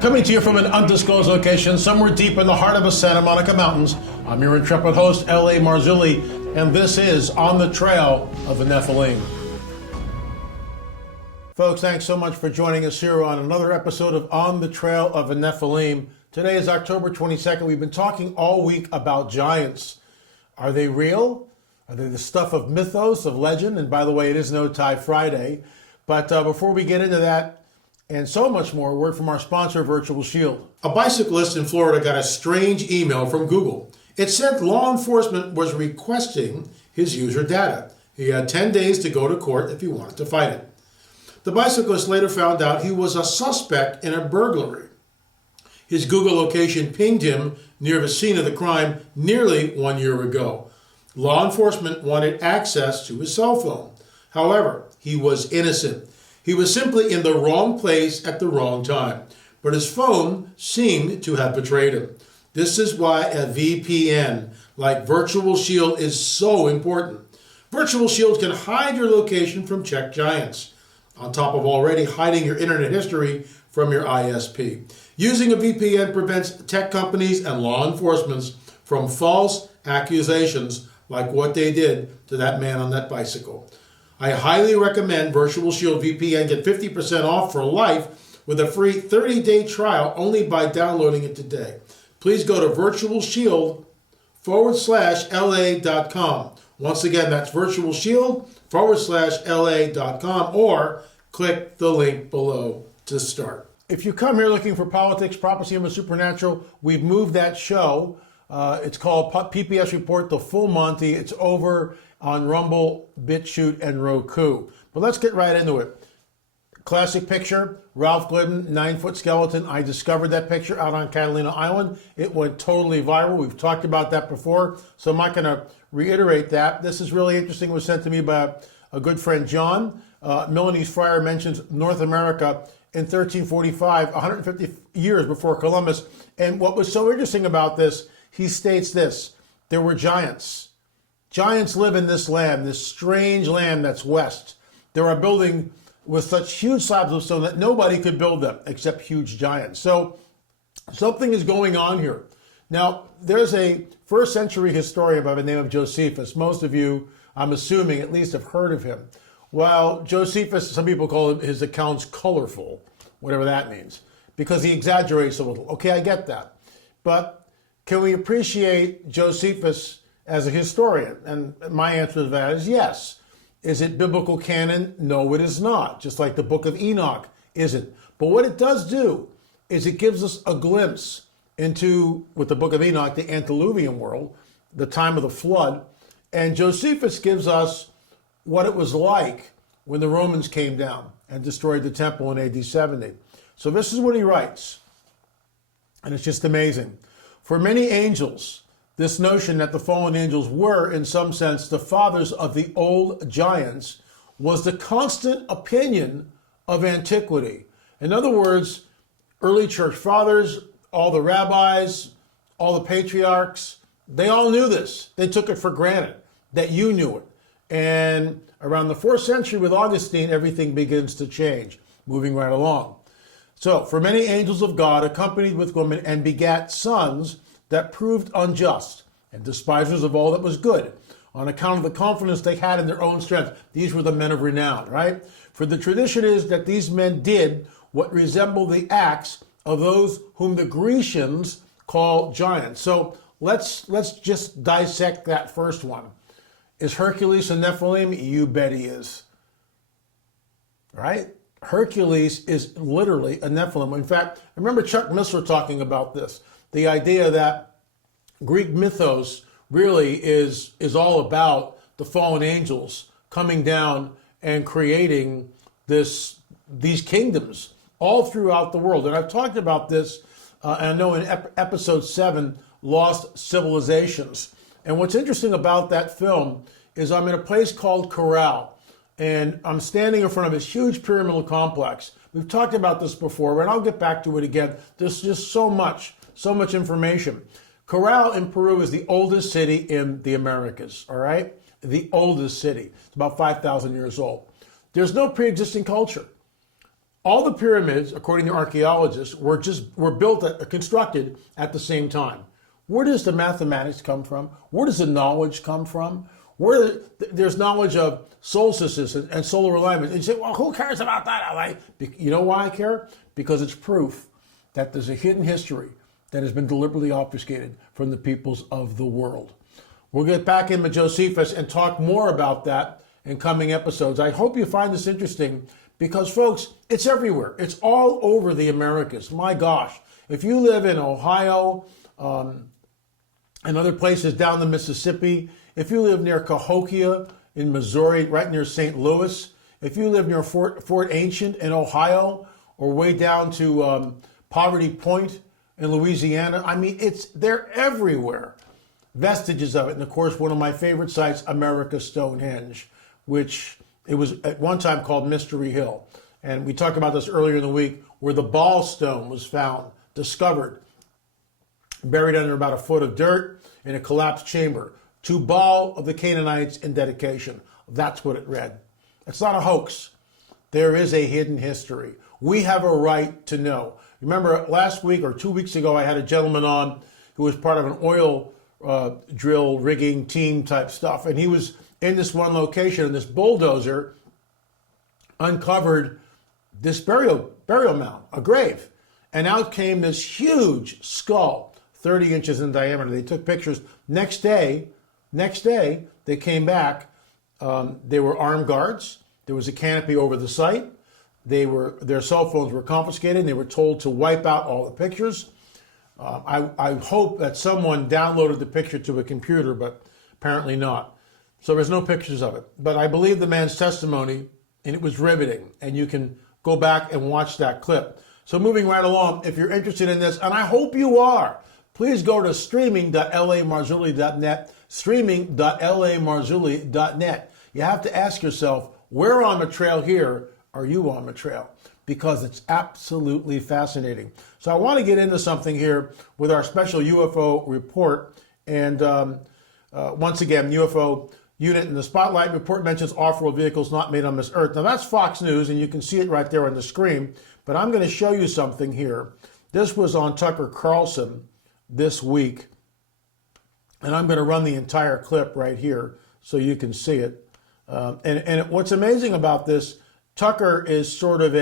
Coming to you from an undisclosed location somewhere deep in the heart of the Santa Monica Mountains, I'm your intrepid host, L.A. Marzulli, and this is On the Trail of the Nephilim. Folks, thanks so much for joining us here on another episode of On the Trail of the Nephilim. Today is October 22nd. We've been talking all week about giants. Are they real? Are they the stuff of mythos, of legend? And by the way, it is No Tie Friday. But before we get into that, and so much more, a word from our sponsor, Virtual Shield. A bicyclist in Florida got a strange email from Google. It said law enforcement was requesting his user data. He had 10 days to go to court if he wanted to fight it. The bicyclist later found out he was a suspect in a burglary. His Google location pinged him near the scene of the crime nearly 1 year ago. Law enforcement wanted access to his cell phone. However, he was innocent. He was simply in the wrong place at the wrong time, but his phone seemed to have betrayed him. This is why a VPN like Virtual Shield is so important. Virtual Shield can hide your location from Czech giants, on top of already hiding your internet history from your ISP. Using a VPN prevents tech companies and law enforcement from false accusations like what they did to that man on that bicycle. I highly recommend Virtual Shield VPN. Get 50% off for life with a free 30-day trial only by downloading it today. Please go to virtualshield.la.com. Once again, that's virtualshield.la.com, or click the link below to start. If you come here looking for politics, prophecy, and the supernatural, we've moved that show. It's called pp&s Report, the full Monty. It's over on Rumble, Bitchute, and Roku. But let's get right into it. Classic picture, Ralph Glidden, 9-foot skeleton. I discovered that picture out on Catalina Island. It went totally viral. We've talked about that before, so I'm not going to reiterate that. This is really interesting. It was sent to me by a good friend, John. Milanese friar mentions North America in 1345, 150 years before Columbus. And what was so interesting about this, he states this: there were giants. Giants live in this land, this strange land that's west. They are building with such huge slabs of stone that nobody could build them except huge giants. So something is going on here. Now, there's a first century historian by the name of Josephus. Most of you, I'm assuming, at least have heard of him. While Josephus, some people call his accounts colorful, whatever that means, because he exaggerates a little. Okay, I get that. But can we appreciate Josephus as a historian? And my answer to that is yes. Is it biblical canon? No, it is not. Just like the book of Enoch isn't. But what it does do is it gives us a glimpse into, with the book of Enoch, the antediluvian world, the time of the flood. And Josephus gives us what it was like when the Romans came down and destroyed the temple in AD 70. So this is what he writes. And it's just amazing. For many angels, this notion that the fallen angels were, in some sense, the fathers of the old giants was the constant opinion of antiquity. In other words, early church fathers, all the rabbis, all the patriarchs, they all knew this. They took it for granted that you knew it. And around the 4th century with Augustine, everything begins to change, moving right along. So, for many angels of God accompanied with women and begat sons that proved unjust and despisers of all that was good, on account of the confidence they had in their own strength. These were the men of renown, right? For the tradition is that these men did what resembled the acts of those whom the Grecians call giants. So let's just dissect that first one. Is Hercules a Nephilim? You bet he is. Right? Hercules is literally a Nephilim. In fact, I remember Chuck Missler talking about this. The idea that Greek mythos really is all about the fallen angels coming down and creating these kingdoms all throughout the world. And I've talked about this, and I know in episode 7, Lost Civilizations. And what's interesting about that film is I'm in a place called Corral, and I'm standing in front of this huge pyramidal complex. We've talked about this before, and I'll get back to it again. There's just so much information. Corral in Peru is the oldest city in the Americas, all right? The oldest city. It's about 5,000 years old. There's no pre-existing culture. All the pyramids, according to archaeologists, constructed at the same time. Where does the mathematics come from? Where does the knowledge come from? There's knowledge of solstices and solar alignment. And you say, well, who cares about that? You know why I care? Because it's proof that there's a hidden history that has been deliberately obfuscated from the peoples of the world. We'll get back in with Josephus and talk more about that in coming episodes. I hope you find this interesting because, folks, it's everywhere. It's all over the Americas. My gosh. If you live in Ohio and other places down the Mississippi, if you live near Cahokia in Missouri, right near St. Louis, if you live near Fort Ancient in Ohio, or way down to Poverty Point in Louisiana, I mean, they're everywhere. Vestiges of it. And of course, one of my favorite sites, America's Stonehenge, which it was at one time called Mystery Hill. And we talked about this earlier in the week, where the ball stone was found, discovered, buried under about a foot of dirt in a collapsed chamber. To Baal of the Canaanites in dedication. That's what it read. It's not a hoax. There is a hidden history. We have a right to know. Remember last week or 2 weeks ago, I had a gentleman on who was part of an oil drill rigging team type stuff. And he was in this one location, and this bulldozer uncovered this burial mound, a grave. And out came this huge skull, 30 inches in diameter. They took pictures. Next day, they came back. They were armed guards. There was a canopy over the site. Their cell phones were confiscated. And they were told to wipe out all the pictures. I hope that someone downloaded the picture to a computer, but apparently not. So there's no pictures of it. But I believe the man's testimony, and it was riveting. And you can go back and watch that clip. So moving right along, if you're interested in this, and I hope you are, please go to streaming.lamarzulli.net, streaming.lamarzulli.net. You have to ask yourself, where on the trail here are you on the trail? Because it's absolutely fascinating. So I want to get into something here with our special UFO report. And once again, UFO unit in the Spotlight report mentions off-world vehicles not made on this earth. Now that's Fox News, and you can see it right there on the screen. But I'm going to show you something here. This was on Tucker Carlson this week. And I'm going to run the entire clip right here so you can see it. And what's amazing about this, Tucker is sort of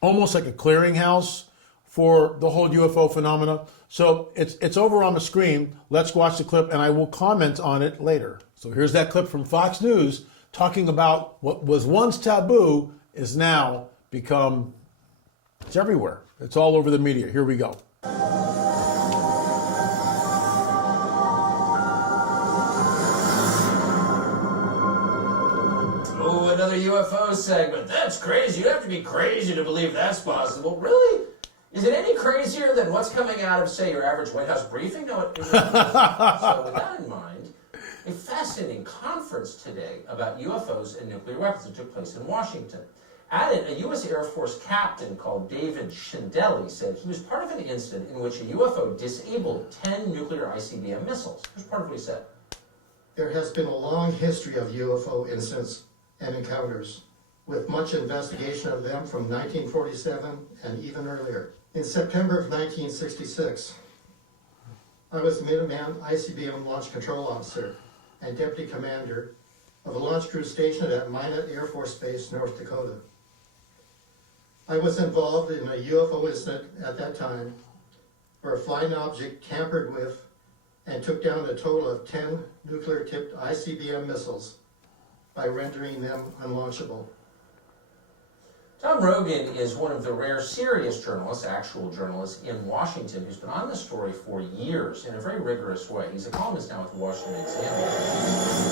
almost like a clearinghouse for the whole UFO phenomena. So it's over on the screen. Let's watch the clip, and I will comment on it later. So here's that clip from Fox News talking about what was once taboo is now become, it's everywhere. It's all over the media. Here we go. Oh, another UFO segment. That's crazy. You have to be crazy to believe that's possible. Really? Is it any crazier than what's coming out of, say, your average White House briefing? No, it isn't. So with that in mind, a fascinating conference today about UFOs and nuclear weapons that took place in Washington. At it, a U.S. Air Force captain called David Shindelli said he was part of an incident in which a UFO disabled 10 nuclear ICBM missiles. Here's part of what he said. There has been a long history of UFO incidents and encounters, with much investigation of them from 1947 and even earlier. In September of 1966, I was the Minuteman ICBM Launch Control Officer and Deputy Commander of a launch crew stationed at Minot Air Force Base, North Dakota. I was involved in a UFO incident at that time where a flying object tampered with and took down a total of 10 nuclear-tipped ICBM missiles by rendering them unlaunchable. Tom Rogan is one of the rare serious journalists, actual journalists, in Washington who's been on this story for years in a very rigorous way. He's a columnist now at the Washington Examiner.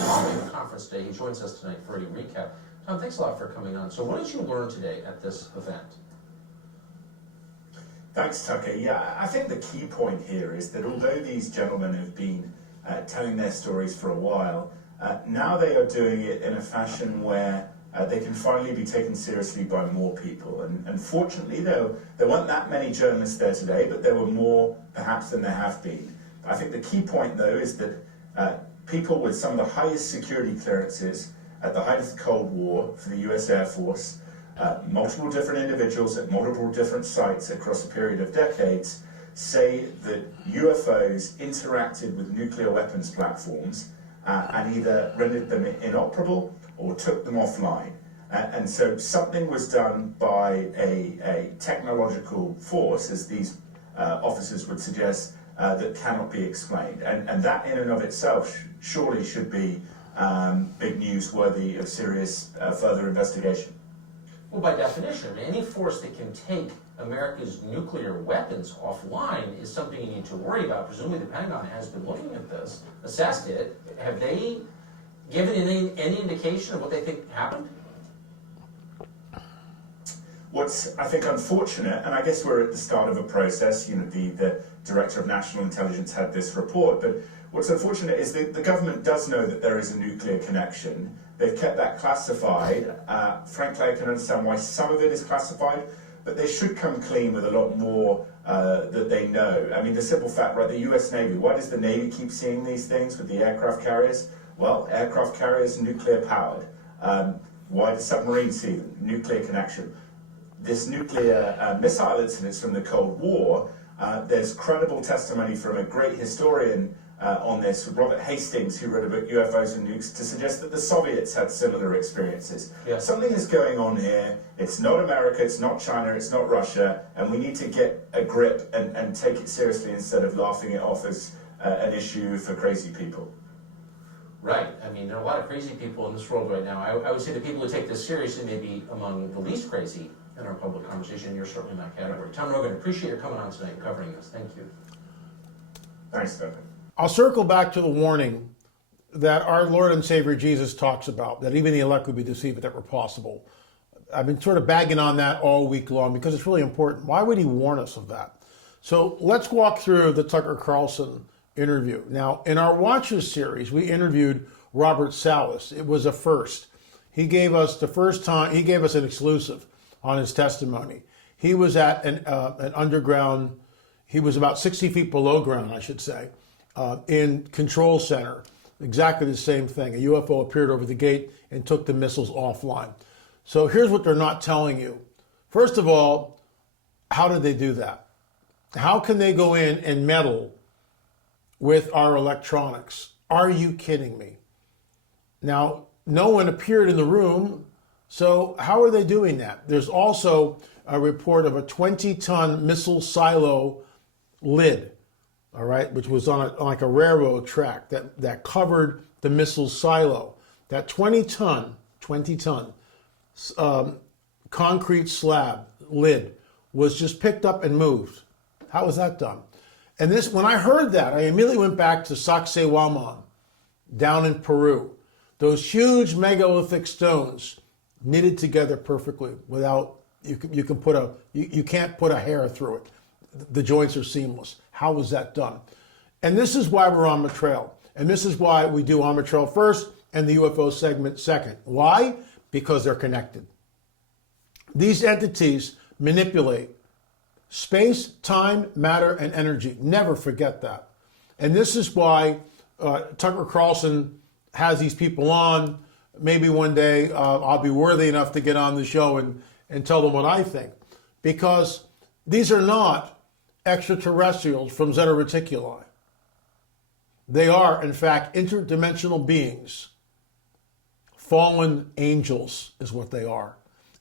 Following the conference today, he joins us tonight for a recap. Tom, thanks a lot for coming on. So what did you learn today at this event? Thanks, Tucker. Yeah, I think the key point here is that although these gentlemen have been telling their stories for a while, now they are doing it in a fashion where they can finally be taken seriously by more people. And fortunately, there weren't that many journalists there today, but there were more perhaps than there have been. I think the key point, though, is that people with some of the highest security clearances at the height of the Cold War for the US Air Force multiple different individuals at multiple different sites across a period of decades say that UFOs interacted with nuclear weapons platforms and either rendered them inoperable or took them offline. And so something was done by a technological force, as these officers would suggest, that cannot be explained. And that in and of itself surely should be big news worthy of serious further investigation. Well, by definition, any force that can take America's nuclear weapons offline is something you need to worry about. Presumably the Pentagon has been looking at this, assessed it. Have they given any indication of what they think happened? What's, I think, unfortunate, and I guess we're at the start of a process, you know, the Director of National Intelligence had this report, but what's unfortunate is that the government does know that there is a nuclear connection. They've kept that classified. Frankly, I can understand why some of it is classified, but they should come clean with a lot more that they know. I mean, the simple fact, right, the US Navy, why does the Navy keep seeing these things with the aircraft carriers? Well, aircraft carriers, nuclear powered. Why do submarines see them? Nuclear connection. This nuclear missile incidents from the Cold War, there's credible testimony from a great historian on this, Robert Hastings, who wrote about UFOs and nukes, to suggest that the Soviets had similar experiences. Yeah. Something is going on here. It's not America, it's not China, it's not Russia, and we need to get a grip and take it seriously instead of laughing it off as an issue for crazy people. Right. I mean, there are a lot of crazy people in this world right now. I would say the people who take this seriously may be among the least crazy in our public conversation. You're certainly in that category. Tom Rogan, appreciate your coming on tonight and covering this. Thank you. Thanks, Stephen. I'll circle back to the warning that our Lord and Savior Jesus talks about, that even the elect would be deceived if that were possible. I've been sort of bagging on that all week long because it's really important. Why would he warn us of that? So let's walk through the Tucker Carlson interview. Now, in our Watchers series, we interviewed Robert Salas. It was a first. He gave us an exclusive on his testimony. He was at an underground, he was about 60 feet below ground, I should say, in Control Center. Exactly the same thing. A UFO appeared over the gate and took the missiles offline. So here's what they're not telling you. First of all, how did they do that? How can they go in and meddle with our electronics? Are you kidding me? Now, no one appeared in the room, so how are they doing that? There's also a report of a 20-ton missile silo lid, all right, which was on like a railroad track that covered the missile silo. That 20-ton concrete slab lid was just picked up and moved. How was that done? And this, when I heard that, I immediately went back to Sacsayhuaman down in Peru. Those huge megalithic stones knitted together perfectly without, you can't put a hair through it. The joints are seamless. How was that done? And this is why we're on the trail. And this is why we do On the Trail first and the UFO segment second. Why? Because they're connected. These entities manipulate space, time, matter, and energy. Never forget that. And this is why Tucker Carlson has these people on. Maybe one day I'll be worthy enough to get on the show and tell them what I think. Because these are not extraterrestrials from Zeta Reticuli. They are, in fact, interdimensional beings. Fallen angels is what they are.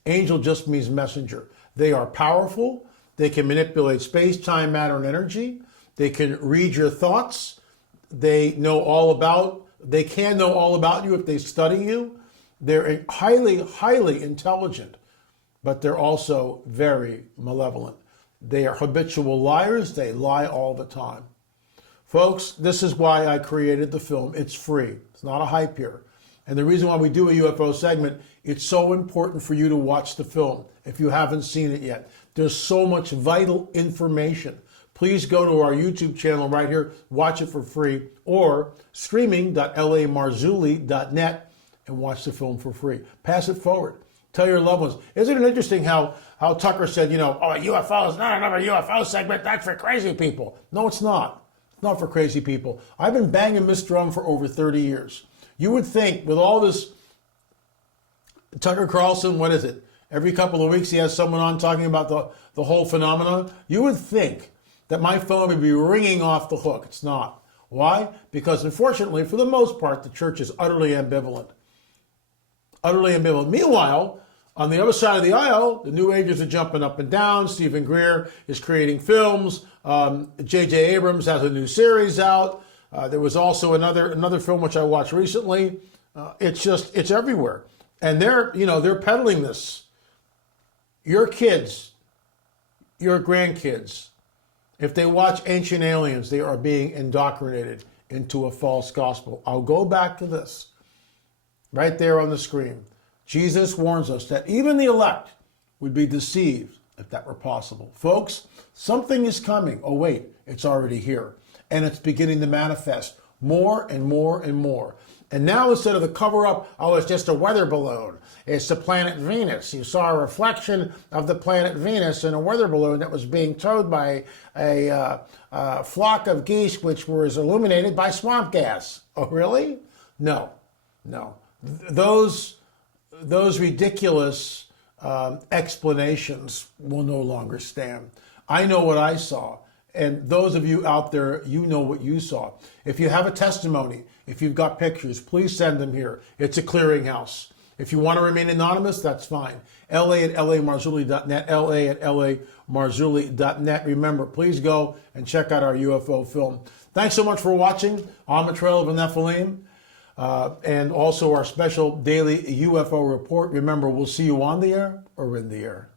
Angel just means messenger. They are powerful. They can manipulate space, time, matter, and energy. They can read your thoughts. They can know all about you if they study you. They're highly, highly intelligent, but they're also very malevolent. They are habitual liars. They lie all the time. Folks, this is why I created the film. It's free. It's not a hype here. And the reason why we do a UFO segment, it's so important for you to watch the film if you haven't seen it yet. There's so much vital information. Please go to our YouTube channel right here, watch it for free, or streaming.lamarzulli.net and watch the film for free. Pass it forward. Tell your loved ones. Isn't it interesting how Tucker said, UFOs, not another UFO segment, that's for crazy people. No, it's not. It's not for crazy people. I've been banging this drum for over 30 years. You would think with all this Tucker Carlson, what is it? Every couple of weeks he has someone on talking about the whole phenomenon. You would think that my phone would be ringing off the hook. It's not. Why? Because unfortunately, for the most part, the church is utterly ambivalent. Utterly ambivalent. Meanwhile, on the other side of the aisle, the New Agers are jumping up and down. Stephen Greer is creating films. J.J. Abrams has a new series out. There was also another film which I watched recently. It's everywhere. And they're peddling this. Your kids, your grandkids, if they watch Ancient Aliens, they are being indoctrinated into a false gospel. I'll go back to this right there on the screen. Jesus warns us that even the elect would be deceived if that were possible. Folks, something is coming. Oh, wait, it's already here. And it's beginning to manifest more and more and more. And now instead of the cover-up, oh, it's just a weather balloon. It's the planet Venus. You saw a reflection of the planet Venus in a weather balloon that was being towed by a flock of geese which was illuminated by swamp gas. Oh, really? No. Those ridiculous explanations will no longer stand. I know what I saw. And those of you out there, you know what you saw. If you have a testimony, if you've got pictures, please send them here. It's a clearinghouse. If you want to remain anonymous, that's fine. la@lamarzulli.net, la@lamarzulli.net. Remember, please go and check out our UFO film. Thanks so much for watching On the Trail of the Nephilim, and also our special daily UFO report. Remember, we'll see you on the air or in the air.